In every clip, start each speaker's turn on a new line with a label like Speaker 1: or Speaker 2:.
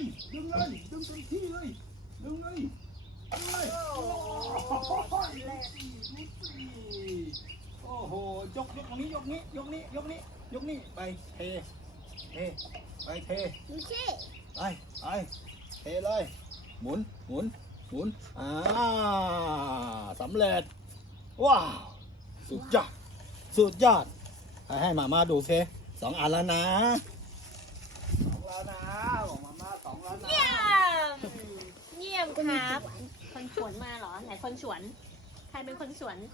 Speaker 1: ดึงเลยดึงเต็มที่เลยดึงเลยดึงเลยโอ้โหแรงอีกนิดสิโอ้โหยกตรงนี้ยกนี้ยกนี้ยกนี้ยกนี้ไปเทไปเท
Speaker 2: ดูสิ
Speaker 1: ไปเทเลยหมุนสำเร็จว้าวสุดยอดให้มาม่าดูซิ2 อันแล้วนะ2แล้วนะบอกมาม่า2แล้วนะ
Speaker 3: เยี่ยมครับคนสวนมาเหรอไหนคนสวนใครเป็นคนสวน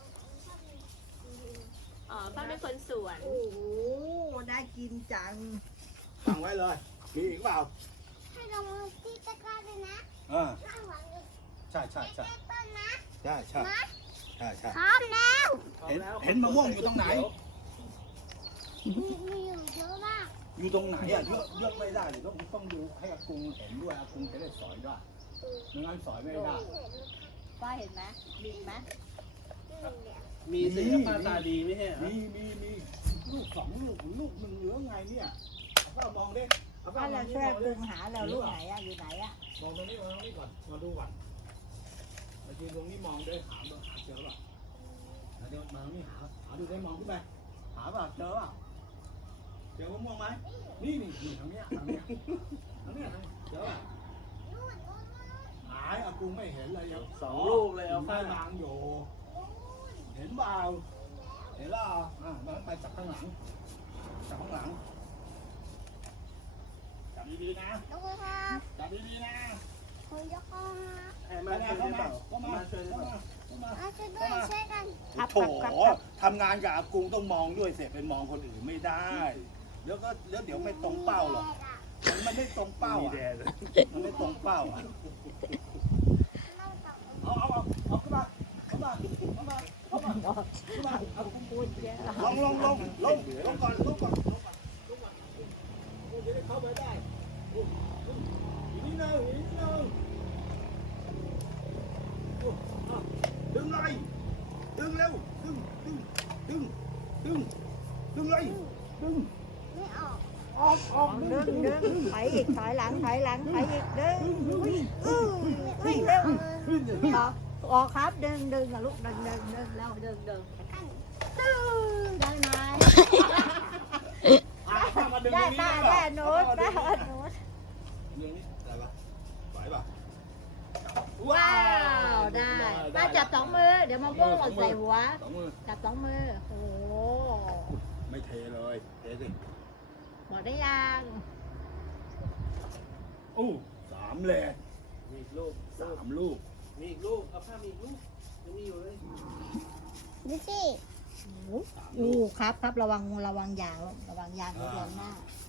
Speaker 3: อ๋อป้าเป็นคนสวน
Speaker 2: โอ้โหได้กินจัง
Speaker 1: ตั้งไว้เลยมีอีกเปล่า
Speaker 2: ให้ลงมือที่ตะกร้าเลยนะ ข้างหลัง
Speaker 1: ใช่
Speaker 2: ต้นนะ
Speaker 1: ใช่
Speaker 2: พร้อมแล้ว
Speaker 1: เห็นมะม่วงอยู่ตรงไหน
Speaker 2: มีอยู่เยอะมาก
Speaker 1: อยู่ตรงไหนอ่ะเลือกไม่ได้เลยต้องดูให้อากุงเห็นด้วยอากุงจะได้สอยได้ไม่งั้นสอยไม่ได้
Speaker 3: ป้าเห็นไหมดีไหม
Speaker 4: มีศิลปะตาดีไม่ใช่เหรอ
Speaker 1: มีลูก2 ลูกลูก 1เหลือไงเนี่ยเอาก็มองดิเอาก็
Speaker 2: ถ้าม
Speaker 1: อ
Speaker 2: เรา
Speaker 1: ง
Speaker 2: ช่วย
Speaker 1: มอง
Speaker 2: ปรุ
Speaker 1: ดิ
Speaker 2: งหาเราลูกไหนอะอยู่ไหนอะ
Speaker 1: มองตรงนี้ก่อนมาดูก่อนมายืนตรงนี้มองด้วยหาเจอป่ะเดี๋ยวมานี่หาดูได้มองขึ้นไปหาป่ะเจอป่ะเจอมะม่วงไหมนี่ทางเนี้ยเจอป่ะหายอากูไม่เห็นเลย
Speaker 4: 2 ลูกเลยเอา
Speaker 1: ใต้
Speaker 4: ป้าร
Speaker 1: างอยู่เห็นเปล่าเห็นแล้วมาไปจับข้างหลังจับดีๆนะ
Speaker 2: ลูกครับ
Speaker 1: จับดีๆนะ
Speaker 2: คุณยกเข้ามา
Speaker 4: ให้มาช่วยได้เปล่ามาช่วยได้เปล่า
Speaker 2: ช่วยด้วยช่วยกัน
Speaker 1: โถทำงานกับอากุงต้องมองด้วยเสร็จเป็นมองคนอื่นไม่ได้แล้วเดี๋ยวไม่ตรงเป้าหรอกมันไม่ตรงเป้า
Speaker 4: มี
Speaker 1: อ่ะ
Speaker 4: แดด
Speaker 1: มันไม่ตรงเป้าอ่ะเอาขึ้นมาลงก่อนจะได้เข้าไปได้อีกนิดนึงดึงเลยดึงเร็วดึงเลยดึง
Speaker 2: ไม่ออก
Speaker 1: ออก
Speaker 2: ดึงถอยอีกถอยหลังถอยอีกดึงวิ่งเร็วออกครับดึงกับลูกดึงแล้วดึงได้ไหมได้โน้ตเรื่องนี้อะไรปะไหวปะ
Speaker 3: ว้าวได้ป้าจับ2 มือเดี๋ยวมะม่วงหล่นใส่หัว
Speaker 1: 2 มือ
Speaker 3: จับ2 มือโอ้โห
Speaker 1: ไม่เทเลยเทสิ
Speaker 3: หมดได้ยัง
Speaker 1: 3 แหลก
Speaker 4: มีอีกลูก
Speaker 1: 3 ลูก
Speaker 4: มีอีกลูกเอาผ้ามีอีกลูกยังมีอยู่เลย
Speaker 2: ดูสิ
Speaker 3: ครับระวังยางระวังยางโดนหน้า